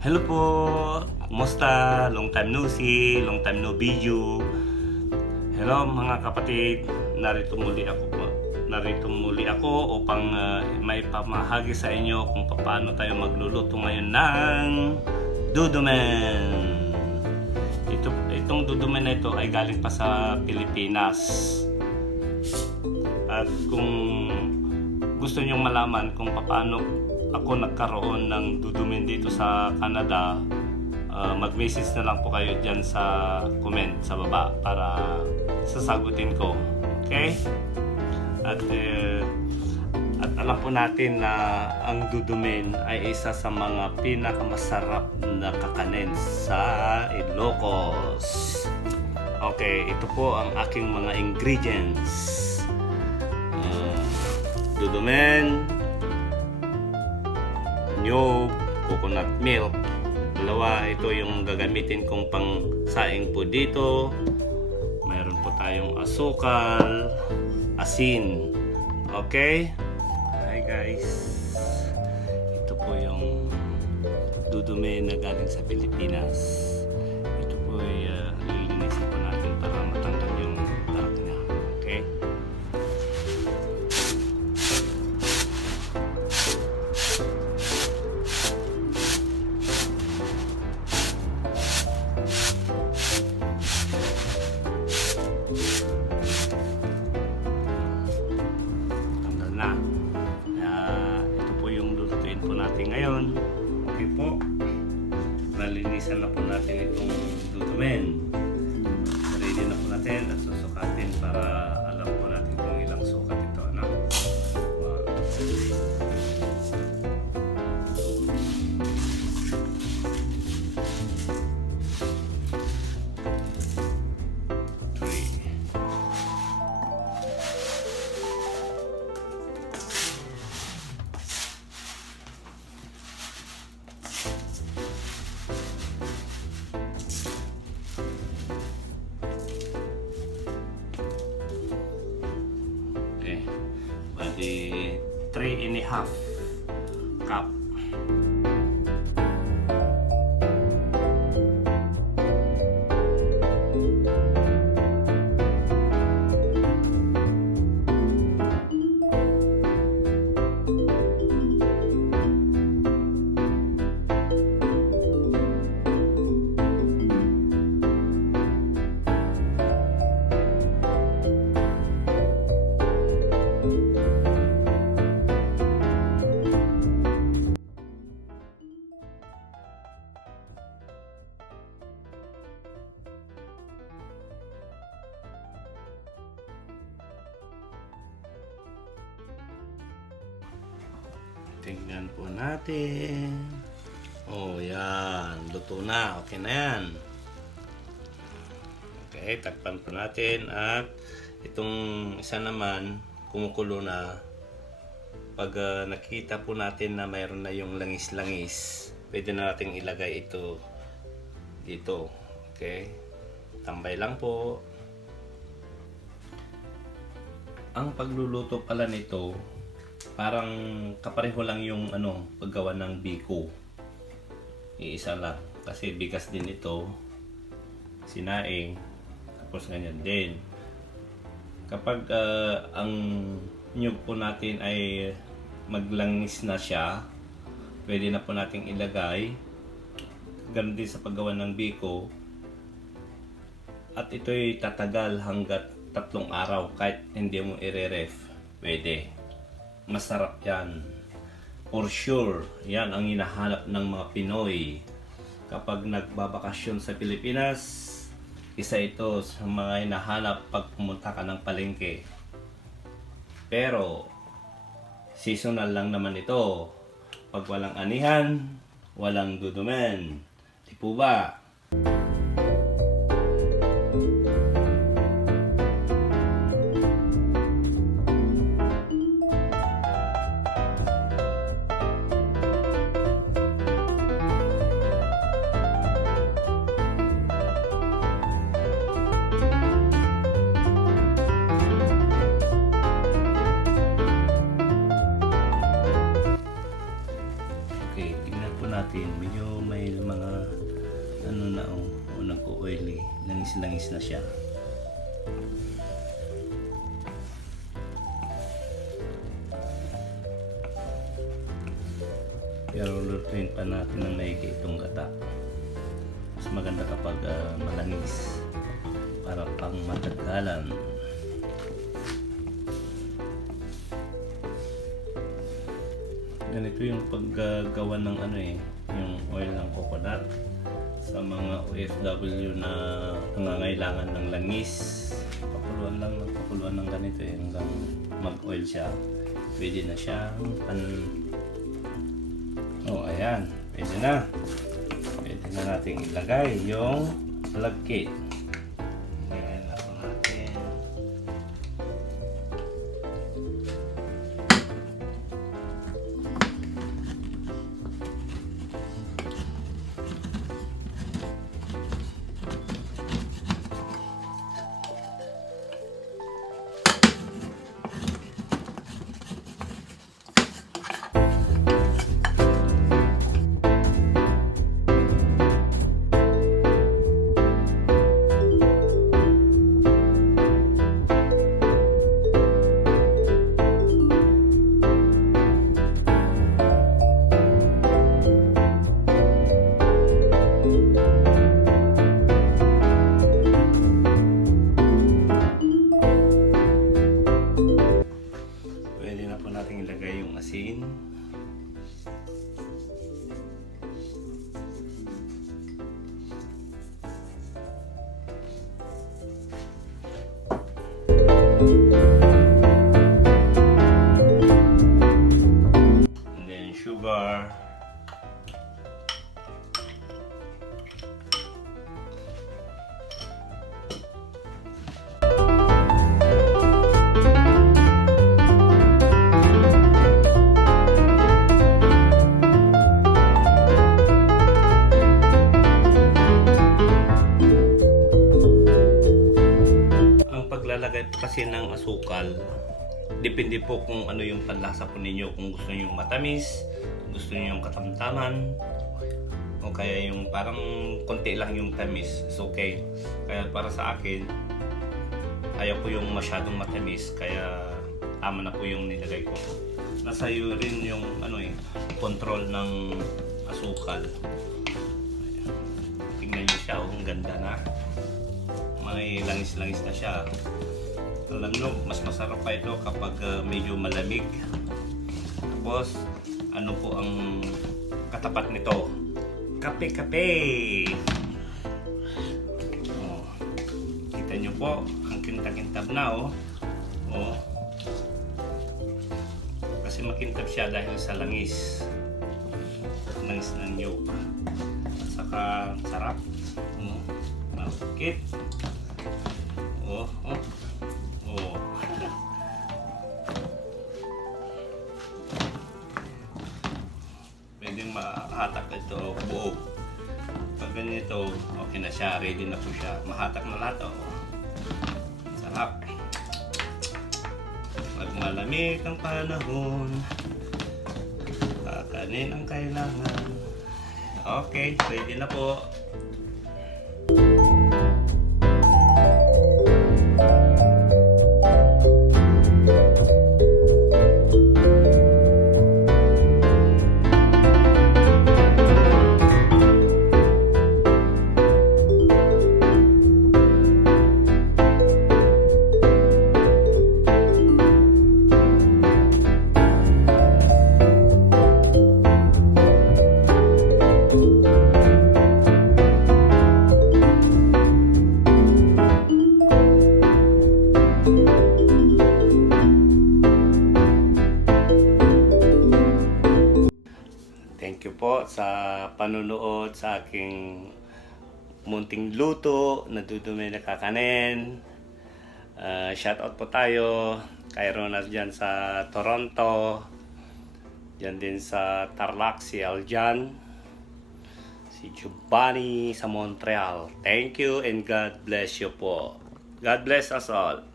Hello po! Kumusta? Long time no see, long time no video. Hello mga kapatid, narito muli ako upang may pamahagi sa inyo kung paano tayo magluluto ngayon ng dudumen. Itong dudumen na ito ay galing pa sa Pilipinas. At kung gusto nyong malaman kung paano ako nagkaroon ng dudumen dito sa Canada, mag-message na lang po kayo dyan sa comment sa baba para sasagutin ko. Okay? At alam po natin na ang dudumen ay isa sa mga pinakamasarap na kakanin sa Ilocos. Okay, ito po ang aking mga ingredients. Dudumen, nyog, coconut milk. Dalawa, ito yung gagamitin kong pang saing po dito. Mayroon po tayong asukal, asin. Okay? Hi guys. Ito po yung dudumen na galing sa Pilipinas. Ito po ay lilinisin po natin para matanggal yung tarak niya. Okay? Ito po yung lulutuin po natin ngayon. Okay po, nalinisan na po natin itong dudumen. Ready na po natin at susukatin para alam po natin kung ilang sukat ito, ano? 3.5 cup. Tingnan po natin. Oh, yan. Luto na. Okay na yan. Okay, takpan po natin. At itong isa naman, kumukulo na. Pag nakita po natin na mayroon na yung langis-langis, pwede na natin ilagay ito dito. Okay. Tambay lang po. Ang pagluluto pala nito, parang kapareho lang yung paggawa ng biko. Iisa lang. Kasi bigas din ito, sinaing, tapos ganyan din. Kapag ang nyug po natin ay maglangis na siya, pwede na po nating ilagay. Ganun din sa paggawa ng biko. At ito'y tatagal hanggat 3 araw kahit hindi mo i-ref. Pwede. Masarap yan. For sure, yan ang hinahanap ng mga Pinoy. Kapag nagbabakasyon sa Pilipinas, isa ito sa mga hinahanap pag pumunta ka ng palengke. Pero, seasonal lang naman ito. Pag walang anihan, walang dudumen. Di po ba? natin medyo may mga ano na nagko-oily, langis-langis na siya. Pero lutuin pa natin ng maigi itong gata. Mas maganda kapag malangis para pang matagalan. Ganito yung paggawa ng yung oil ng coconut sa mga OFW na nangangailangan ng langis. Pakuluan ng ganito hanggang mag-oil siya. Pwede na siyang ayan, pwede na. Pwede na natin ilagay yung malagkit. Ayan na po natin. Ilagay yung asin. And then sugar. Lalagay po kasi ng asukal, depende po kung ano yung panlasa po ninyo, kung gusto niyo matamis, gusto niyo yung katamtaman, o kaya yung parang konti lang yung tamis, is okay. Kaya para sa akin, ayaw ko yung masyadong matamis, kaya tama na po yung nilagay ko. Nasa iyo rin yung control ng asukal. Tingnan niyo siya, ang ganda na. May langis-langis na siya. Alam nyo, mas masarap pa ito kapag medyo malamig. Tapos, ano po ang katapat nito? Kape-kape! Kita nyo po, ang kintab-kintab na Kasi makintab siya dahil sa langis. Langis ng niyog. Saka sarap. Malakit. Pwedeng mahatak ito buo. Pag ganito, okay na siya, ready na po siya. Mahatak na lahat Sarap. Pag malamig ang panahon, kakanin ang kailangan. Okay, ready na po. Thank you po sa panunood sa aking munting luto na dudumi na kakanin. Shout out po tayo kay Ronald dyan sa Toronto, dyan din sa Tarlac si Aljan, si Giovanni sa Montreal. Thank you and God bless you po. God bless us all.